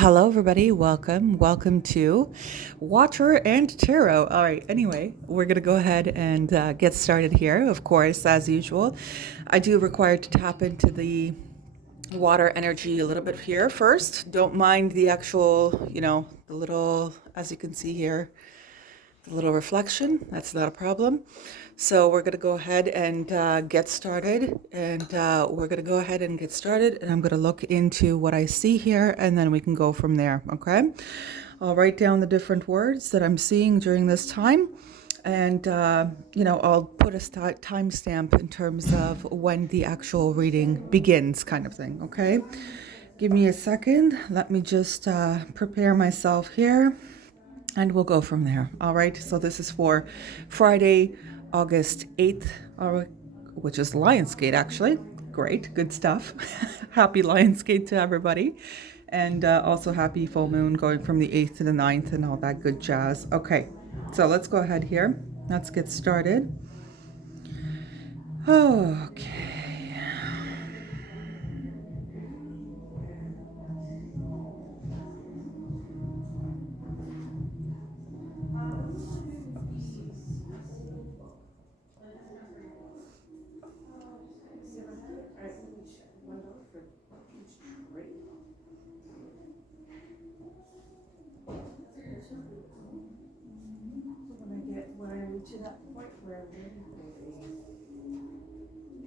Hello, everybody. Welcome to Water and Tarot. All right. Anyway, we're going to go ahead and get started here. Of course, as usual, I do require to tap into the water energy a little bit here first. Don't mind the actual, the little, as you can see here, the little reflection. That's not a problem. So we're going to go ahead and get started. And I'm going to look into what I see here, and then we can go from there. Okay. I'll write down the different words that I'm seeing during this time. And, I'll put a timestamp in terms of when the actual reading begins, kind of thing. Okay. Give me a second. Let me just prepare myself here. And we'll go from there. All right. So this is for Friday, August 8th, which is Lionsgate, actually. Great. Good stuff. Happy Lionsgate to everybody. And also happy full moon going from the 8th to the 9th and all that good jazz. Okay. So let's go ahead here. Let's get started. Okay. When I reach to that point where I'm ready for a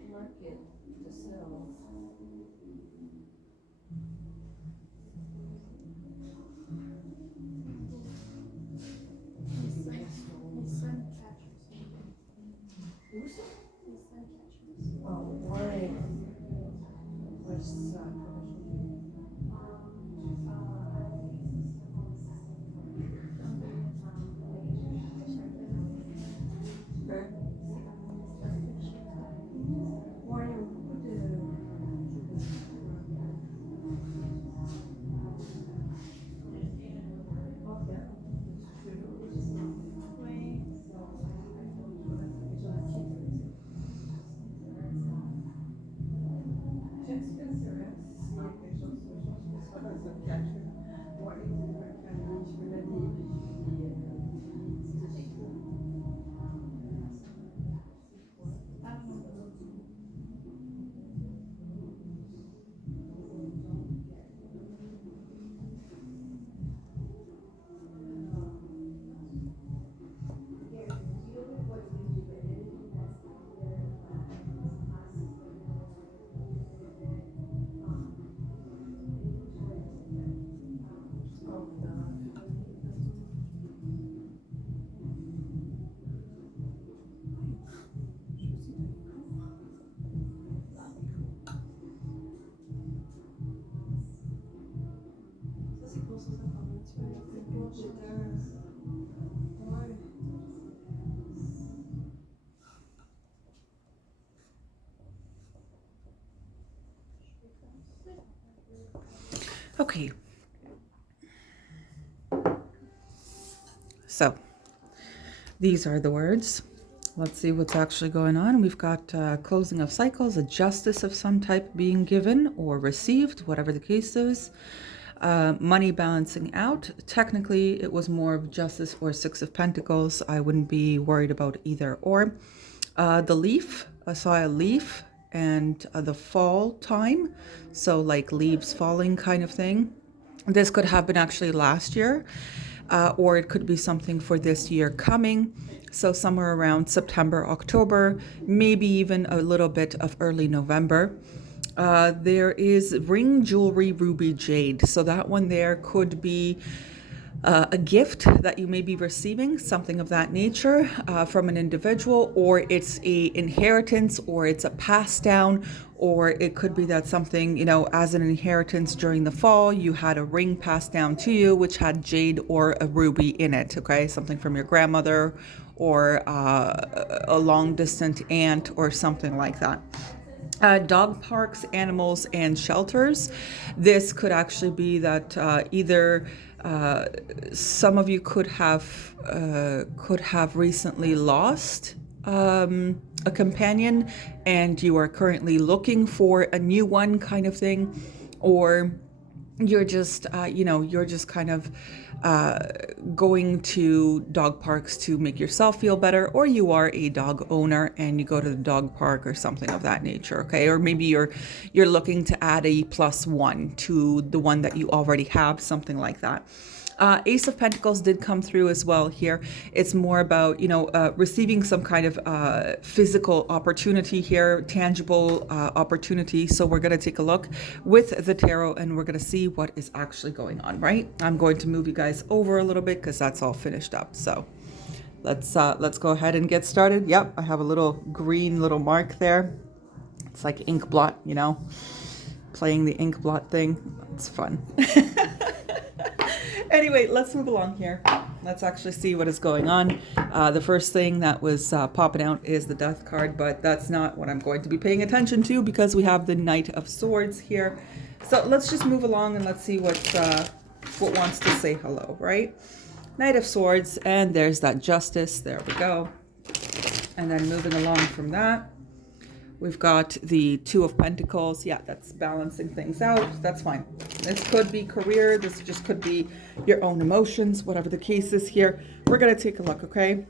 market to sell. Oh, why? What's Okay. So these are the words. Let's see what's actually going on. We've got closing of cycles, a justice of some type being given or received, whatever the case is. Money balancing out. Technically, it was more of justice or Six of Pentacles. I wouldn't be worried about either or. The leaf, I saw a leaf and the fall time. So like leaves falling kind of thing. This could have been actually last year. Or it could be something for this year coming. So somewhere around September, October, maybe even a little bit of early November. There is ring, jewelry, ruby, jade. So that one there could be a gift that you may be receiving, something of that nature from an individual, or it's a inheritance, or it's a pass down, or it could be that something, as an inheritance during the fall, you had a ring passed down to you, which had jade or a ruby in it, okay? Something from your grandmother or a long distant aunt or something like that. Dog parks, animals, and shelters. This could actually be that either some of you could have recently lost a companion, and you are currently looking for a new one, kind of thing, or you're just, you're just kind of going to dog parks to make yourself feel better, or you are a dog owner and you go to the dog park or something of that nature, okay? Or maybe you're looking to add a +1 to the one that you already have, something like that. Ace of Pentacles did come through as well here. It's more about, receiving some kind of physical opportunity here, tangible opportunity. So we're going to take a look with the tarot and we're going to see what is actually going on, right? I'm going to move you guys over a little bit because that's all finished up. So let's go ahead and get started. Yep, I have a little green little mark there. It's like ink blot, playing the ink blot thing. It's fun. Anyway, let's move along here. Let's actually see what is going on. The first thing that was popping out is the Death card, but that's not what I'm going to be paying attention to because we have the Knight of Swords here. So let's just move along and let's see what wants to say hello, right? Knight of Swords, and there's that Justice. There we go. And then moving along from that, we've got the Two of Pentacles. Yeah, that's balancing things out. That's fine. This could be career. This just could be your own emotions, whatever the case is here. We're going to take a look, okay?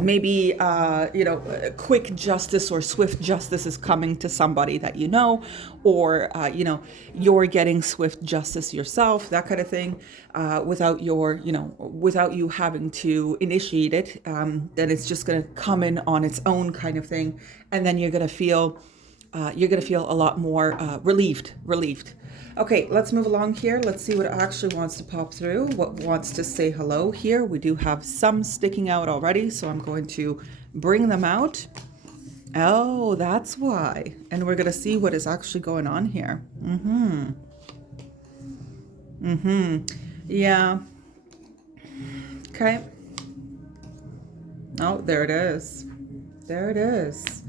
Maybe, a quick justice or swift justice is coming to somebody that you know, or, you're getting swift justice yourself, that kind of thing, without you having to initiate it. Then it's just going to come in on its own kind of thing. And then you're going to feel a lot more relieved. Okay, let's move along here. Let's see what actually wants to pop through, what wants to say hello here. We do have some sticking out already, so I'm going to bring them out. Oh, that's why. And we're going to see what is actually going on here. Yeah. Okay. Oh, there it is. There it is.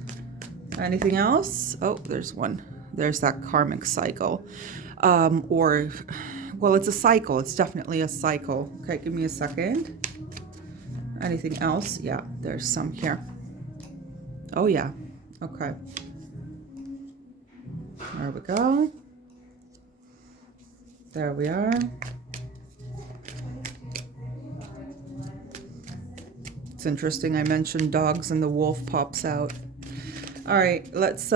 Anything else? Oh, there's one. There's that karmic cycle. Well, it's a cycle. It's definitely a cycle. Okay, give me a second. Anything else? Yeah, there's some here. Oh, yeah. Okay. There we go. There we are. It's interesting. I mentioned dogs and the wolf pops out. All right, let's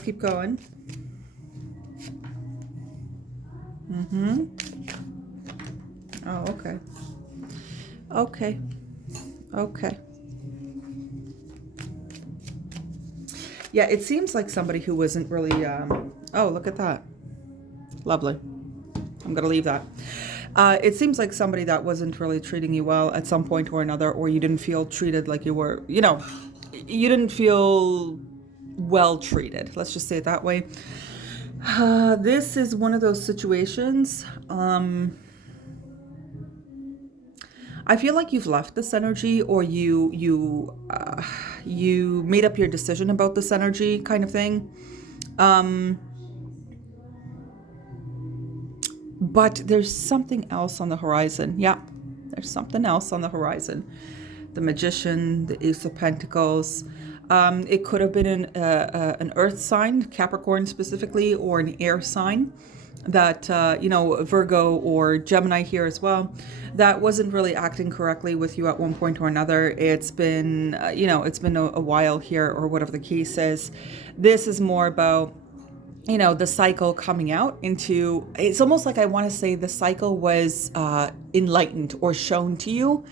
keep going. Oh, okay. Okay. Yeah, it seems like somebody who wasn't really, oh, look at that. Lovely. I'm going to leave that. It seems like somebody that wasn't really treating you well at some point or another, or you didn't feel treated like you were, you didn't feel well treated. Let's just say it that way. This is one of those situations. I feel like you've left this energy, or you made up your decision about this energy, kind of thing. But there's something else on the horizon. Yeah, there's something else on the horizon. The Magician, the Ace of Pentacles. It could have been an earth sign, Capricorn specifically, or an air sign that, Virgo or Gemini here as well, that wasn't really acting correctly with you at one point or another. It's been, it's been a while here, or whatever the case is. This is more about, the cycle coming out into, it's almost like I want to say the cycle was enlightened or shown to you.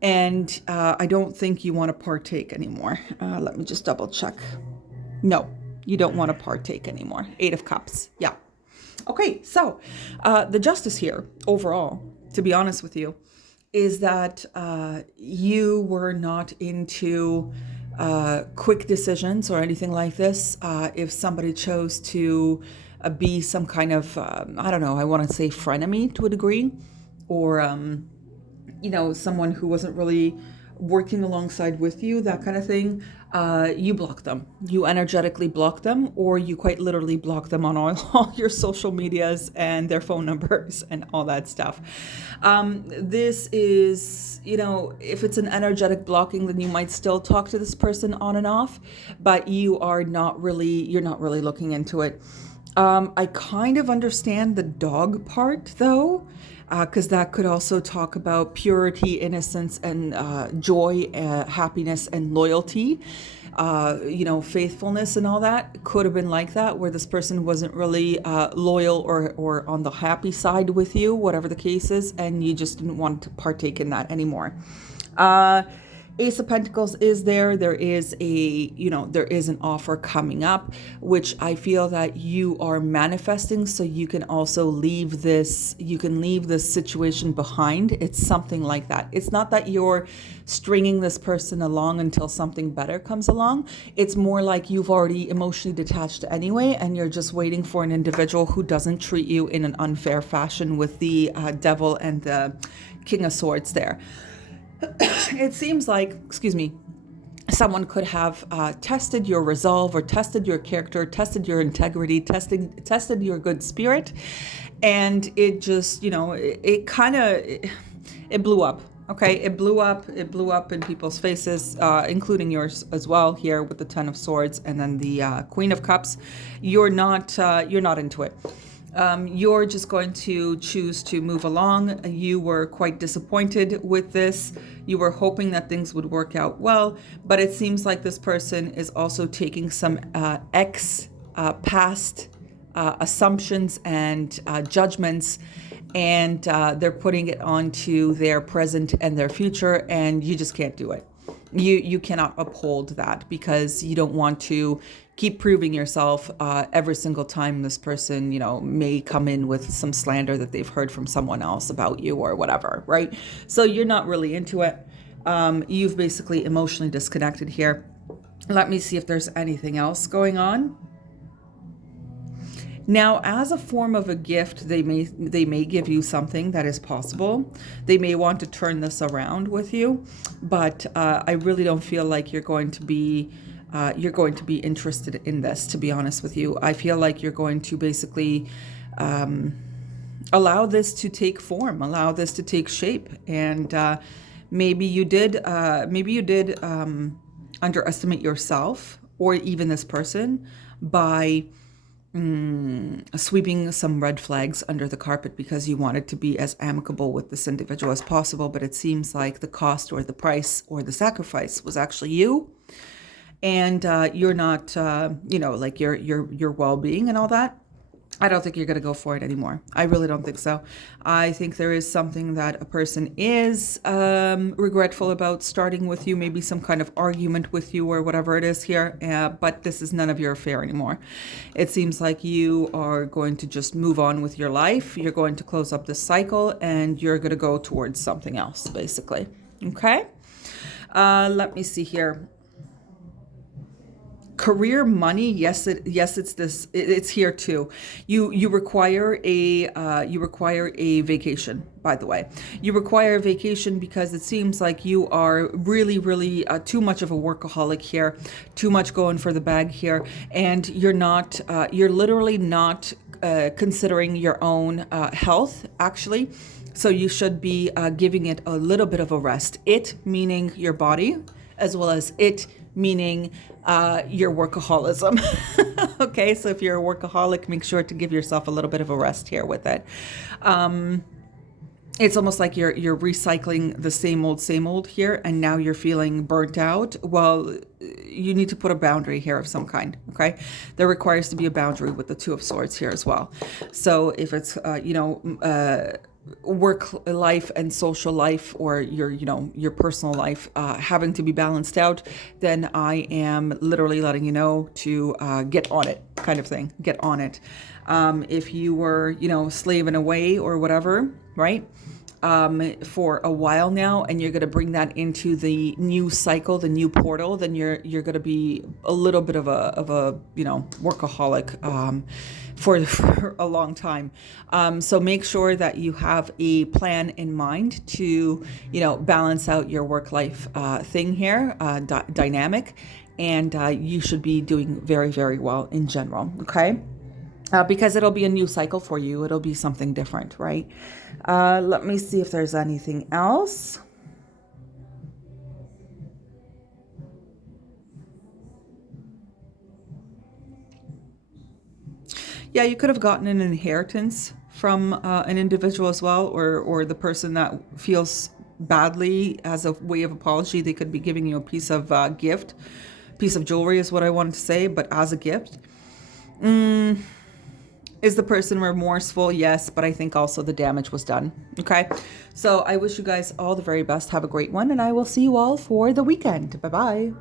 And I don't think you want to partake anymore. Let me just double check. No, you don't want to partake anymore. 8 of Cups. Yeah. Okay, so the Justice here, overall, to be honest with you, is that you were not into quick decisions or anything like this. If somebody chose to be some kind of, I don't know, I want to say frenemy to a degree, or someone who wasn't really working alongside with you, that kind of thing, you block them. You energetically block them, or you quite literally block them on all your social medias and their phone numbers and all that stuff. This is, if it's an energetic blocking, then you might still talk to this person on and off, but you're not really looking into it. I kind of understand the dog part though, because that could also talk about purity, innocence, and joy, happiness, and loyalty. Faithfulness and all that could have been like that, where this person wasn't really loyal or on the happy side with you, whatever the case is, and you just didn't want to partake in that anymore. Ace of Pentacles is there. There is there is an offer coming up, which I feel that you are manifesting. So you can also leave this situation behind. It's something like that. It's not that you're stringing this person along until something better comes along. It's more like you've already emotionally detached anyway, and you're just waiting for an individual who doesn't treat you in an unfair fashion, with the Devil and the King of Swords there. It seems like, someone could have tested your resolve, or tested your character, tested your integrity, tested your good spirit, and it just, it blew up. Okay, it blew up in people's faces, including yours as well here with the Ten of Swords and then the Queen of Cups. You're not into it. You're just going to choose to move along. You were quite disappointed with this. You were hoping that things would work out well, but it seems like this person is also taking some past assumptions and judgments, and they're putting it onto their present and their future, and you just can't do it. You cannot uphold that, because you don't want to keep proving yourself every single time this person, may come in with some slander that they've heard from someone else about you or whatever, right? So you're not really into it. You've basically emotionally disconnected here. Let me see if there's anything else going on. Now, as a form of a gift, they may give you something that is possible. They may want to turn this around with you, but I really don't feel like you're going to be interested in this, to be honest with you. I feel like you're going to basically allow this to take form, allow this to take shape, and maybe you did underestimate yourself, or even this person, by sweeping some red flags under the carpet because you wanted to be as amicable with this individual as possible. But it seems like the cost or the price or the sacrifice was actually you, and you're not, like your well-being and all that. I don't think you're going to go for it anymore. I really don't think so. I think there is something that a person is regretful about starting with you, maybe some kind of argument with you or whatever it is here, but this is none of your affair anymore. It seems like you are going to just move on with your life. You're going to close up this cycle, and you're going to go towards something else, basically. Okay? Let me see here. Career, money, it's here too. You require a vacation, by the way. You require a vacation because it seems like you are really too much of a workaholic here, too much going for the bag here, and you're literally not considering your own health, actually. So you should be giving it a little bit of a rest. It meaning your body, as well as it meaning your workaholism. Okay, so if you're a workaholic, make sure to give yourself a little bit of a rest here with it. It's almost like you're recycling the same old here, and now you're feeling burnt out. Well, you need to put a boundary here of some kind, okay? There requires to be a boundary with the Two of Swords here as well. So if it's, work life and social life, or your personal life having to be balanced out, then I am literally letting you know to get on it, kind of thing. Get on it. If you were slaving away or whatever, right, for a while now, and you're going to bring that into the new cycle, the new portal, then you're going to be a little bit of a workaholic for a long time. So make sure that you have a plan in mind to balance out your work life thing here, dynamic, and you should be doing very, very well in general. Okay. Because it'll be a new cycle for you. It'll be something different, right? Let me see if there's anything else. Yeah, you could have gotten an inheritance from an individual as well, or the person that feels badly as a way of apology. They could be giving you a piece of gift, piece of jewelry is what I wanted to say, but as a gift. Is the person remorseful? Yes, but I think also the damage was done. Okay, so I wish you guys all the very best. Have a great one, and I will see you all for the weekend. Bye bye.